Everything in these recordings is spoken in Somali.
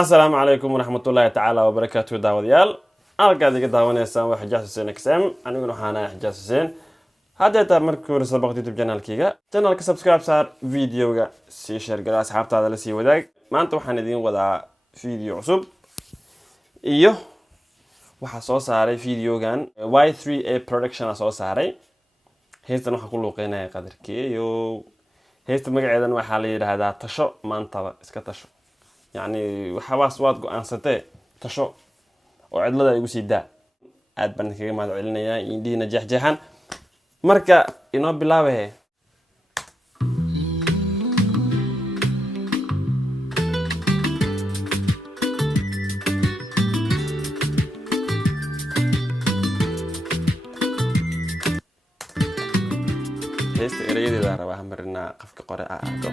السلام عليكم ورحمة الله تعالى وبركاته داوديال أرجع ذيك داوني سام وحجاج حسين إكسام أنا أقول حنا حجاج حسين هذا تمركور سباق يوتيوب قناة كيجا قناة كسبسكرايب صار فيديو سي شير قناة أصحاب هذا لسي وداك ما أنتم حندين وضع فيديو عصب إيوه وحصل صاري فيديو كان Y3A production أصل صاري هيستنا حقول قناة قدر كيو هيست مقعدا وحالي هذا تشو ما أنت إسكتشو يعني وحواس واد go'aansatay tasho oo cidlada igu sii daa aad baan kaga mahad celinayaa indhiina jeexjeexan marka inoo bilaabay heesta erayadeeda rabaa marina qafka qore arko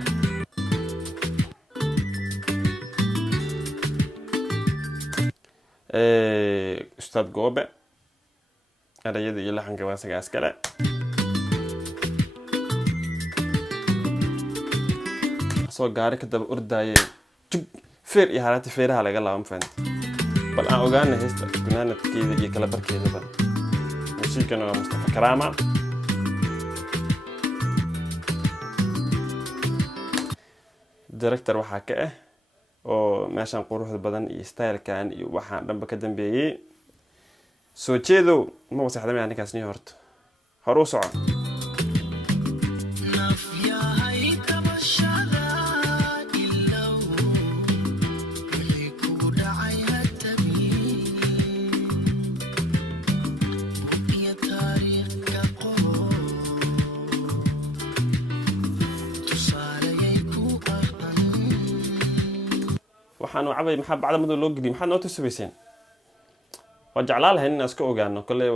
أستاذ جوبة هذا يدي يلحن كواسك عسكري صو قاري كده بأرداي فير إهارات فيرها على قلهم فين بل أنا أوجانا هست كنا نتكيد يكلبر كده بل موسيقى أنا مصطفى كرامة ديركتور وحكاه oo meeshan quruxda badan iyo style-kan iyo waxaan dhanba ka dambeeyay soo jeedo ma wasaxdamay anikaasni horto horu soco waxaan wacay maxaa bacda madu loo gudbiyay maxaa noo tusayeen wajaclaal hayn iska ogaano kulay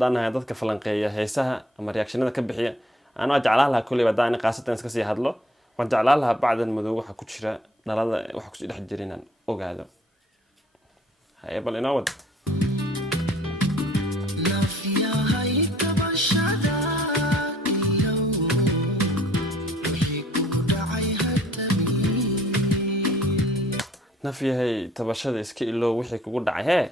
danahay dadka falanqeeya heesaha ama reactionada ka bixiya aan wajaclaalaha kulay wadaan qaasatan iska sii hadlo wajaclaalaha bacdan madu waxa ku jira dhalada waxa ku sii dhex jirinaan ogaado hay bal ina wad نفيه تبشر إسكي إلو وحي كوكو دعي هاي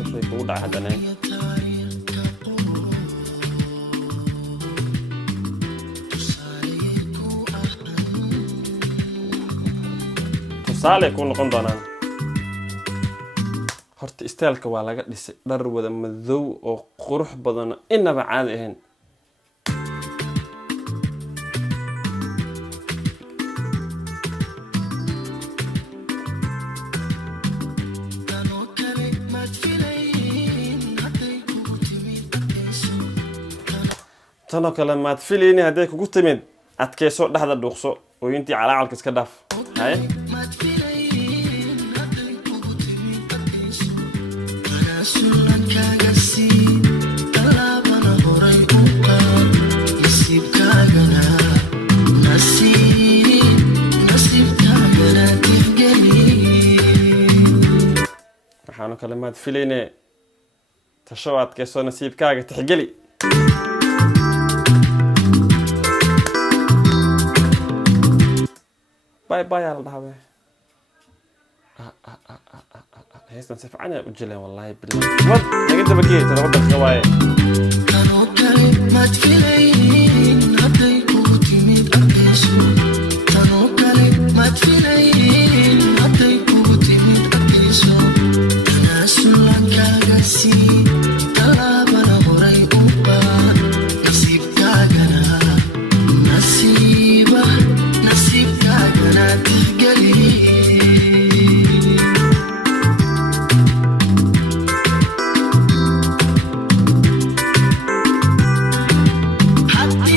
وحي كوكو دعي هذا ناي تصالي يكون لقون دونان هورت استيالك والاغا ديسي در ودا مذو او قروح بدنا إنبا عادي هين تنو كلمات فيليني هديك وقتمد أتكيسو ده هذا الدوخسو وينتي على عالك إسكداف هاي waxaanu kalimaad filayne tasho adkayso nasiibkaaga tixgeli باي باي على الضحوة هيس نسيف عنها أجلها والله بالله ود أنت بقيت أنا وضع خواي كانوا كلمات فيلين هديك وتميد أبيسو كانوا كلمات فيلين هديك وتميد أبيسو أنا سلك أجسي طلب أنا هراي أوبا نسيب كاجنا نسيب كاجنا تجلي حتى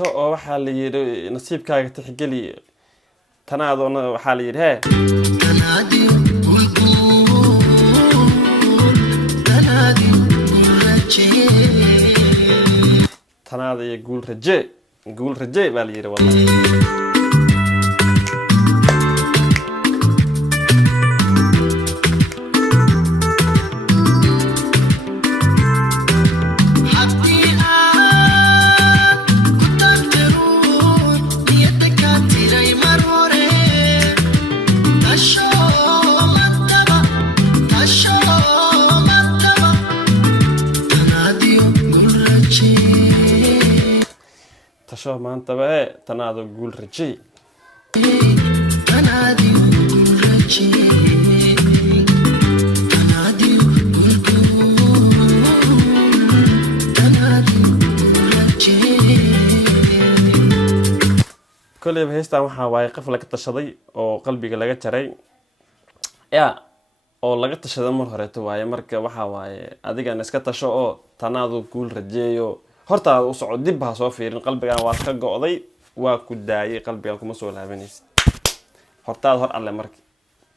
tasho oo waxaa la yiri nasiibkaaga tixgeli tanaadona waxaa la yiri tanaada iyo guul raje baa la yiri wallahi tasho maanta baa tanaado guul raje كل بهيستا waxaa waay qof laga tashaday oo qalbiga laga jaray oo laga tashaday mar hore waaye marka waxa waaye adiga iska tasho oo tanaadu guul rajeeyo horta u socod dib baa soo fiirin qalbigan waa ka go'day waa ku daayay qalbiga kuma soo laabanaysid horta hor alle marka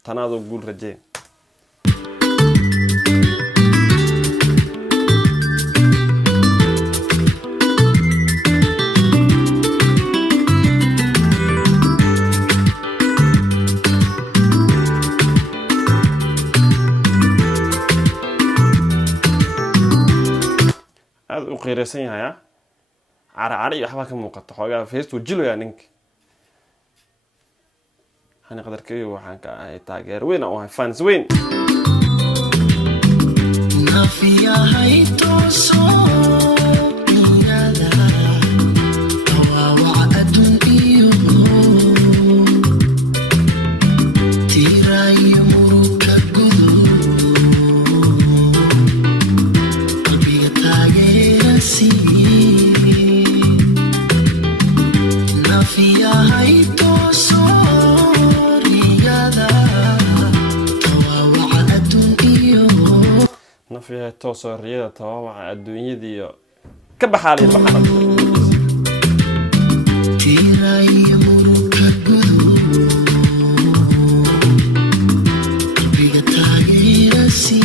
tanaadu guul rajeeyo qeyraysan yahay caraari waxba ka muuqato xoogaa feestu jilaya ninka hani qadarkeeyo waxaan ka ahay taageer weyn oo ahay fans weyn nafiya hayto soo iyada tawawa adun iyo tirayo muruka gudu qalbiga taageer nafiya hayto sooriyada tawawaca adduunyo nafiya hayto sooriyada tawawaca adduunyadiyo ka baxaalay baxalad tirayo muruka gudu qalbiga taageerasi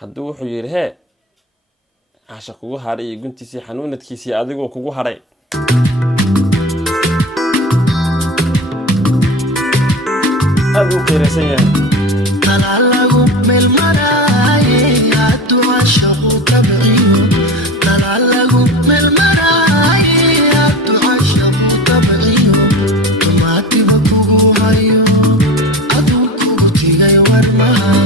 hadduu wuxuu yiri caasha kugu haray iyo guntiisii xanuunadkiisii adigoo kugu haray aad u qeyraysan yahay talaalagu meel maraaye hadduu caashaqu tabciyo talaalagu meel maraaye hadduu caashaqu tabciyo tumaatiba kugu hayo aduu kugu tigay warmaha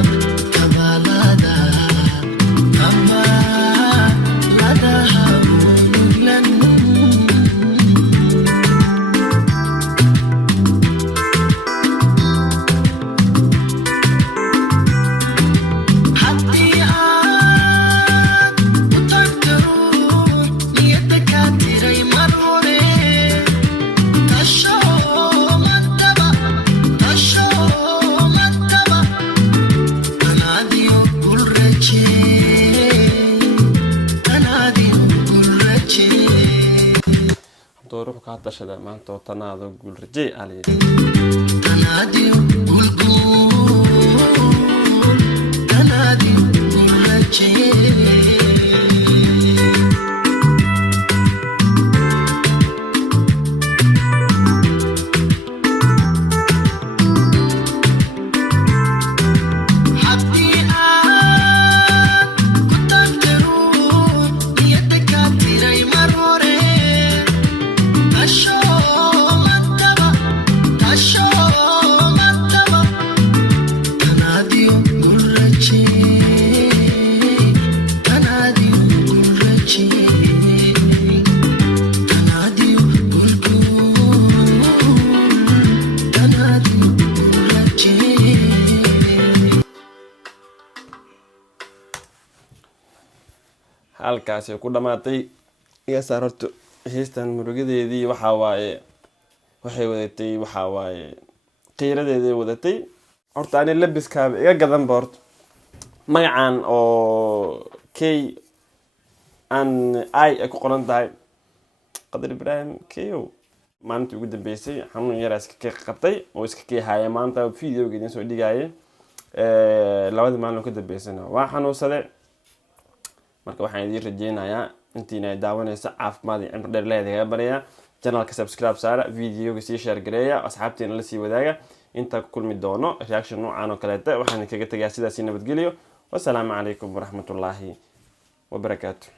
ruux ka tashada maanta tanaado guul rajay ali tanaadi guul tanaadi guul rajay halkaasi ku dhamaatay iga saar horta heestan murugadeedii waxay wadatay qiiradeedii wadatay horta ani labiskaaba iga gadan horta magacan oo K an ay ku qoran tahay Qadar Ibrahim Keyo maanta ugu dambeysay xanuun yar iska qabtay oo iska keehaya maanta video-geedin soo dhigayay labada maalin ka dambeysana waa xanuunsaday marka waxaan idin rajeynayaa intiina daawanaysa caafimaad iyo cimri dheer leedahay baraya channelka subscribe saara video-ga sii share gareeya asxaabteena la sii wadaaga inta ku kulmi doono reaction noocan oo kale waxaan kaga tagayaa sidaas nabadgelyo wassalaamu calaykum waraxmatullaahi wabarakaatuh